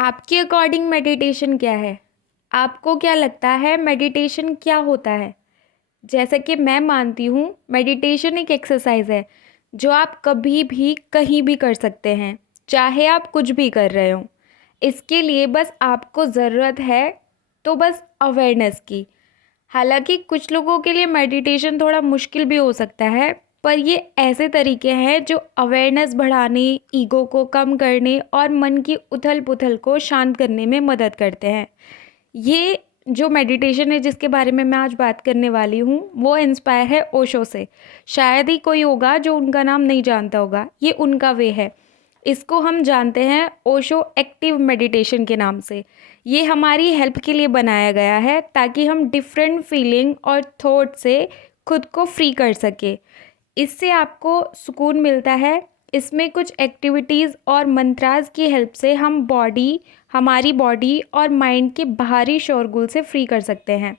आपके according meditation क्या है? आपको क्या लगता है मेडिटेशन क्या होता है? जैसा कि मैं मानती हूँ मेडिटेशन एक एक्सरसाइज है जो आप कभी भी कहीं भी कर सकते हैं, चाहे आप कुछ भी कर रहे हो। इसके लिए बस आपको ज़रूरत है तो बस अवेयरनेस की। हालांकि कुछ लोगों के लिए मेडिटेशन थोड़ा मुश्किल भी हो सकता है, पर ये ऐसे तरीके हैं जो अवेयरनेस बढ़ाने, ईगो को कम करने और मन की उथल पुथल को शांत करने में मदद करते हैं। ये जो मेडिटेशन है जिसके बारे में मैं आज बात करने वाली हूँ वो इंस्पायर है ओशो से। शायद ही कोई होगा जो उनका नाम नहीं जानता होगा, ये उनका वे है। इसको हम जानते हैं ओशो एक्टिव मेडिटेशन के नाम से। ये हमारी हेल्प के लिए बनाया गया है ताकि हम डिफरेंट फीलिंग और थॉट से खुद को फ्री कर सके। इससे आपको सुकून मिलता है। इसमें कुछ एक्टिविटीज़ और मंत्रास की हेल्प से हमारी बॉडी और माइंड के बाहरी शोरगुल से फ्री कर सकते हैं।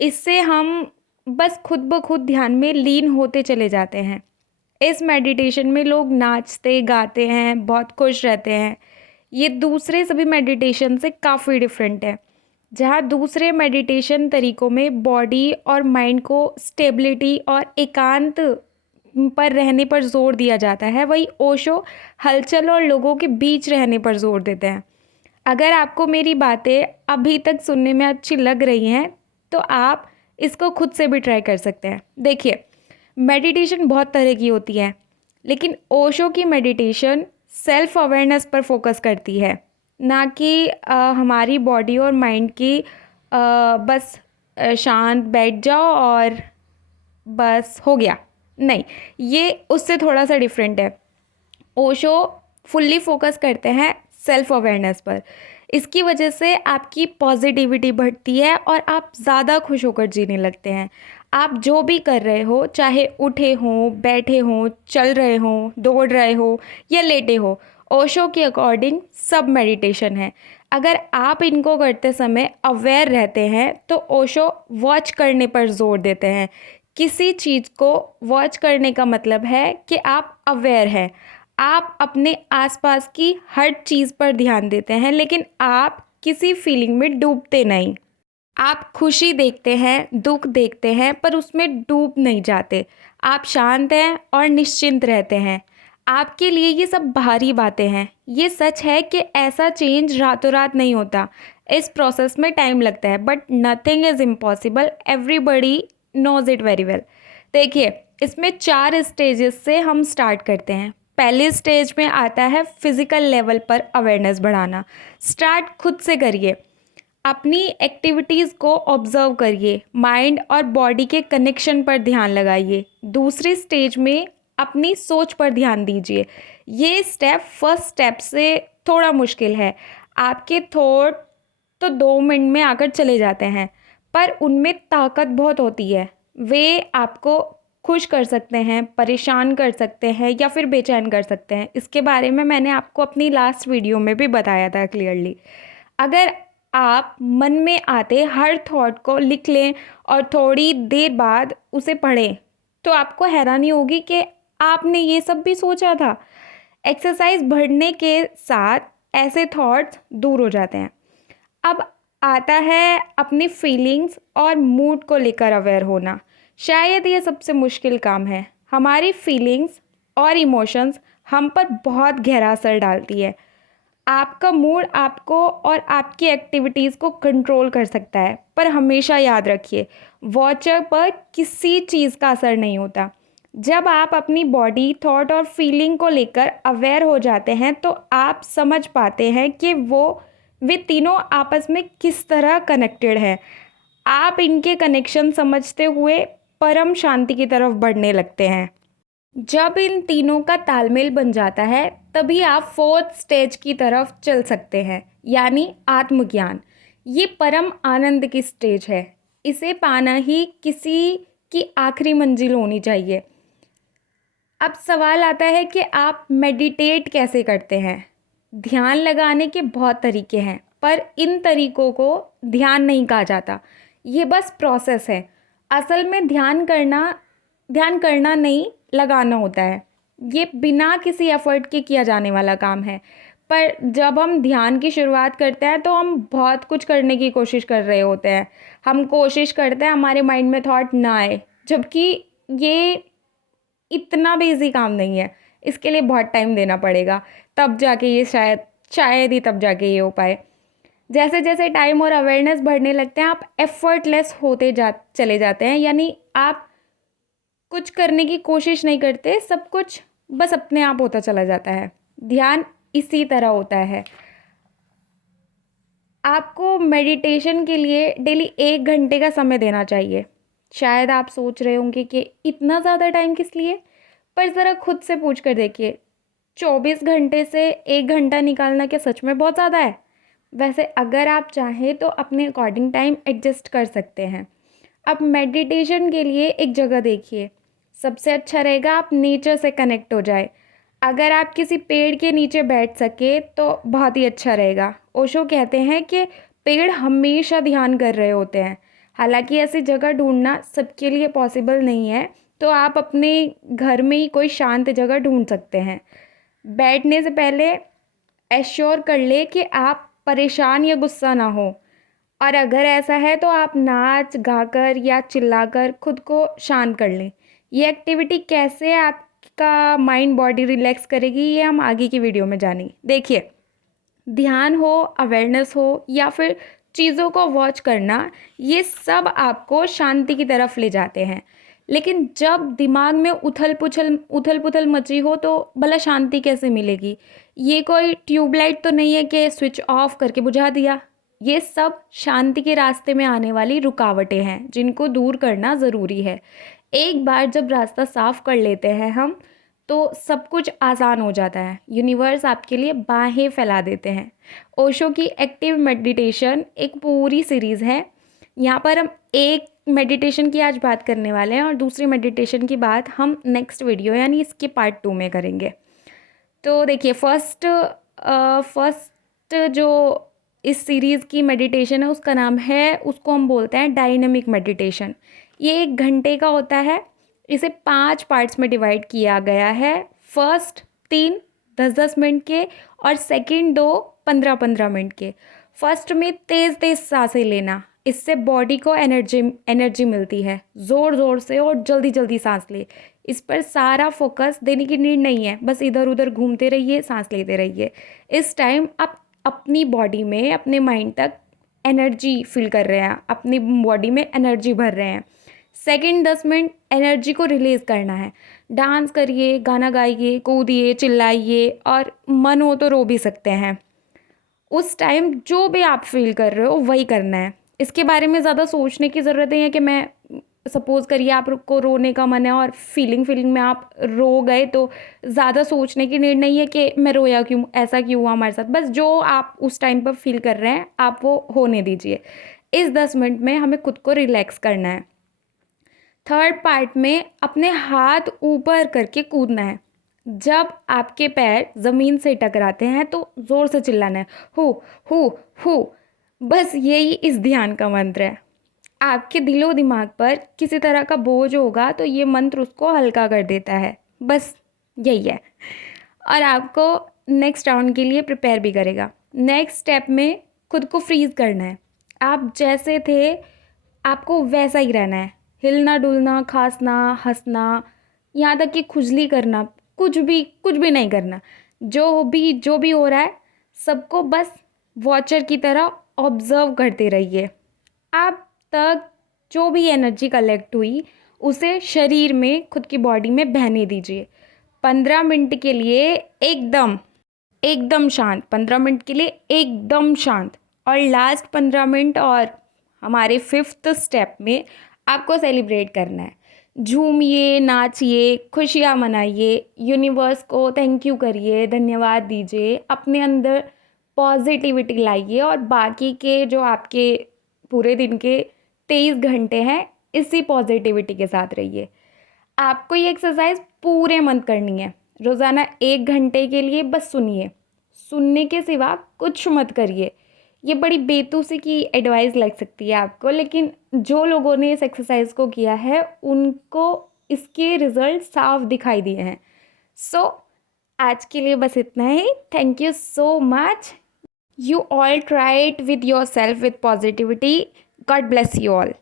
इससे हम बस खुद ब खुद ध्यान में लीन होते चले जाते हैं। इस मेडिटेशन में लोग नाचते गाते हैं, बहुत खुश रहते हैं। ये दूसरे सभी मेडिटेशन से काफ़ी डिफरेंट है। जहाँ दूसरे मेडिटेशन तरीकों में बॉडी और माइंड को स्टेबिलिटी और एकांत पर रहने पर जोर दिया जाता है, वही ओशो हलचल और लोगों के बीच रहने पर जोर देते हैं। अगर आपको मेरी बातें अभी तक सुनने में अच्छी लग रही हैं तो आप इसको खुद से भी ट्राई कर सकते हैं। देखिए, मेडिटेशन बहुत तरह की होती है, लेकिन ओशो की मेडिटेशन सेल्फ अवेयरनेस पर फोकस करती है, ना कि हमारी बॉडी और माइंड की बस शांत बैठ जाओ और बस हो गया। नहीं, ये उससे थोड़ा सा डिफरेंट है। ओशो फुल्ली फोकस करते हैं सेल्फ अवेयरनेस पर। इसकी वजह से आपकी पॉजिटिविटी बढ़ती है और आप ज़्यादा खुश होकर जीने लगते हैं। आप जो भी कर रहे हो, चाहे उठे हों, बैठे हों, चल रहे हों, दौड़ रहे हो या लेटे हो, ओशो के अकॉर्डिंग सब मेडिटेशन है। अगर आप इनको करते समय अवेयर रहते हैं तो ओशो वॉच करने पर जोर देते हैं। किसी चीज़ को वॉच करने का मतलब है कि आप अवेयर हैं। आप अपने आसपास की हर चीज़ पर ध्यान देते हैं, लेकिन आप किसी फीलिंग में डूबते नहीं। आप खुशी देखते हैं, दुख देखते हैं, पर उसमें डूब नहीं जाते। आप शांत हैं और निश्चिंत रहते हैं। आपके लिए ये सब बाहरी बातें हैं। ये सच है कि ऐसा चेंज रातों रात नहीं होता। इस प्रोसेस में टाइम लगता है, but nothing is impossible. Everybody knows it very well. देखिए, इसमें 4 स्टेजेस से हम स्टार्ट करते हैं। पहले स्टेज में आता है फिजिकल लेवल पर अवेयरनेस बढ़ाना। स्टार्ट खुद से करिए। अपनी एक्टिविटीज़ को ऑब्जर्व करिए, माइंड और बॉडी के कनेक्शन पर ध्यान लगाइए। दूसरी स्टेज में अपनी सोच पर ध्यान दीजिए। ये स्टेप फर्स्ट स्टेप से थोड़ा मुश्किल है। आपके थॉट तो 2 मिनट में आकर चले जाते हैं, पर उनमें ताकत बहुत होती है। वे आपको खुश कर सकते हैं, परेशान कर सकते हैं या फिर बेचैन कर सकते हैं। इसके बारे में मैंने आपको अपनी लास्ट वीडियो में भी बताया था क्लियरली। अगर आप मन में आते हर थॉट को लिख लें और थोड़ी देर बाद उसे पढ़ें, तो आपको हैरानी होगी कि आपने ये सब भी सोचा था। एक्सरसाइज बढ़ने के साथ ऐसे थॉट्स दूर हो जाते हैं। अब आता है अपनी फीलिंग्स और मूड को लेकर अवेयर होना। शायद ये सबसे मुश्किल काम है। हमारी फीलिंग्स और इमोशंस हम पर बहुत गहरा असर डालती है। आपका मूड आपको और आपकी एक्टिविटीज़ को कंट्रोल कर सकता है, पर हमेशा याद रखिए, वॉचर पर किसी चीज़ का असर नहीं होता। जब आप अपनी बॉडी, थॉट और फीलिंग को लेकर अवेयर हो जाते हैं तो आप समझ पाते हैं कि वे तीनों आपस में किस तरह कनेक्टेड हैं। आप इनके कनेक्शन समझते हुए परम शांति की तरफ बढ़ने लगते हैं। जब इन तीनों का तालमेल बन जाता है तभी आप फोर्थ स्टेज की तरफ चल सकते हैं, यानी आत्मज्ञान। ये परम आनंद की स्टेज है। इसे पाना ही किसी की आखिरी मंजिल होनी चाहिए। अब सवाल आता है कि आप मेडिटेट कैसे करते हैं। ध्यान लगाने के बहुत तरीके हैं, पर इन तरीकों को ध्यान नहीं कहा जाता। ये बस प्रोसेस है। असल में ध्यान करना नहीं, लगाना होता है। ये बिना किसी एफर्ट के किया जाने वाला काम है। पर जब हम ध्यान की शुरुआत करते हैं तो हम बहुत कुछ करने की कोशिश कर रहे होते हैं। हम कोशिश करते हैं हमारे माइंड में थॉट ना आए, जबकि ये इतना भी ईज़ी काम नहीं है। इसके लिए बहुत टाइम देना पड़ेगा, तब जाके ये शायद ही तब जाके ये हो पाए। जैसे जैसे टाइम और अवेयरनेस बढ़ने लगते हैं, आप एफर्टलेस होते चले जाते हैं। यानी आप कुछ करने की कोशिश नहीं करते, सब कुछ बस अपने आप होता चला जाता है। ध्यान इसी तरह होता है। आपको मेडिटेशन के लिए डेली 1 घंटे का समय देना चाहिए। शायद आप सोच रहे होंगे कि इतना ज़्यादा टाइम किस लिए, पर ज़रा खुद से पूछ कर देखिए, 24 घंटे से 1 घंटा निकालना क्या सच में बहुत ज़्यादा है? वैसे अगर आप चाहें तो अपने अकॉर्डिंग टाइम एडजस्ट कर सकते हैं। अब मेडिटेशन के लिए एक जगह देखिए। सबसे अच्छा रहेगा आप नेचर से कनेक्ट हो जाए। अगर आप किसी पेड़ के नीचे बैठ सके तो बहुत ही अच्छा रहेगा। ओशो कहते हैं कि पेड़ हमेशा ध्यान कर रहे होते हैं। हालांकि ऐसी जगह ढूंढना सबके लिए पॉसिबल नहीं है, तो आप अपने घर में ही कोई शांत जगह ढूंढ सकते हैं। बैठने से पहले एश्योर कर ले कि आप परेशान या गुस्सा ना हो, और अगर ऐसा है तो आप नाच गाकर या चिल्लाकर खुद को शांत कर लें। ये एक्टिविटी कैसे आपका माइंड बॉडी रिलैक्स करेगी, ये हम आगे की वीडियो में जानेंगे। देखिए, ध्यान हो, अवेयरनेस हो या फिर चीज़ों को वॉच करना, ये सब आपको शांति की तरफ ले जाते हैं। लेकिन जब दिमाग में उथल पुथल मची हो तो भला शांति कैसे मिलेगी? ये कोई ट्यूबलाइट तो नहीं है कि स्विच ऑफ करके बुझा दिया। ये सब शांति के रास्ते में आने वाली रुकावटें हैं, जिनको दूर करना ज़रूरी है। एक बार जब रास्ता साफ कर लेते हैं हम, तो सब कुछ आसान हो जाता है। यूनिवर्स आपके लिए बाहें फैला देते हैं। ओशो की एक्टिव मेडिटेशन एक पूरी सीरीज़ है। यहाँ पर हम एक मेडिटेशन की आज बात करने वाले हैं और दूसरी मेडिटेशन की बात हम नेक्स्ट वीडियो यानी इसके पार्ट 2 में करेंगे। तो देखिए, फर्स्ट जो इस सीरीज़ की मेडिटेशन है उसका नाम है, उसको हम बोलते हैं डायनेमिक मेडिटेशन। ये 1 घंटे का होता है। इसे 5 पार्ट्स में डिवाइड किया गया है। फर्स्ट 3 10-10 मिनट के और सेकंड 2 15-15 मिनट के। फर्स्ट में तेज़ तेज़ सांसें लेना, इससे बॉडी को एनर्जी मिलती है। ज़ोर ज़ोर से और जल्दी जल्दी सांस ले। इस पर सारा फोकस देने की नीड नहीं है, बस इधर उधर घूमते रहिए, सांस लेते रहिए। इस टाइम आप अपनी बॉडी में, अपने माइंड तक एनर्जी फील कर रहे हैं, अपनी बॉडी में एनर्जी भर रहे हैं। सेकंड 10 मिनट एनर्जी को रिलीज़ करना है। डांस करिए, गाना गाइए, कूदिए, चिल्लाइए और मन हो तो रो भी सकते हैं। उस टाइम जो भी आप फील कर रहे हो वही करना है। इसके बारे में ज़्यादा सोचने की ज़रूरत नहीं है कि मैं, सपोज़ करिए आपको रोने का मन है और फीलिंग में आप रो गए, तो ज़्यादा सोचने की नीड नहीं है कि मैं रोया क्यों, ऐसा क्यों हुआ हमारे साथ। बस जो आप उस टाइम पर फील कर रहे हैं आप वो होने दीजिए। इस 10 मिनट में हमें खुद को रिलैक्स करना है। थर्ड पार्ट में अपने हाथ ऊपर करके कूदना है। जब आपके पैर ज़मीन से टकराते हैं तो ज़ोर से चिल्लाना है, हु हु हु। बस यही इस ध्यान का मंत्र है। आपके दिलो दिमाग पर किसी तरह का बोझ होगा तो ये मंत्र उसको हल्का कर देता है। बस यही है, और आपको नेक्स्ट राउंड के लिए प्रिपेयर भी करेगा। नेक्स्ट स्टेप में खुद को फ्रीज़ करना है। आप जैसे थे आपको वैसा ही रहना है। हिलना डुलना, खांसना, हंसना, यहाँ तक कि खुजली करना, कुछ भी नहीं करना। जो भी हो रहा है सबको बस वॉचर की तरह ऑब्जर्व करते रहिए। आप तक जो भी एनर्जी कलेक्ट हुई उसे शरीर में, खुद की बॉडी में बहने दीजिए। 15 मिनट के लिए एकदम शांत, 15 मिनट के लिए एकदम शांत। और लास्ट 15 मिनट और हमारे 5th स्टेप में आपको सेलिब्रेट करना है। झूमिए, नाचिए, खुशियाँ मनाइए, यूनिवर्स को थैंक यू करिए, धन्यवाद दीजिए, अपने अंदर पॉजिटिविटी लाइए और बाकी के जो आपके पूरे दिन के 23 घंटे हैं इसी पॉजिटिविटी के साथ रहिए। आपको ये एक्सरसाइज पूरे मंथ करनी है। रोज़ाना 1 घंटे के लिए बस सुनिए, सुनने के सिवा कुछ मत करिए। ये बड़ी बेतुसी की एडवाइस लग सकती है आपको, लेकिन जो लोगों ने इस एक्सरसाइज को किया है उनको इसके रिजल्ट साफ दिखाई दिए हैं। सो आज के लिए बस इतना ही। Thank you so much. You all try it with yourself with positivity. God bless you all.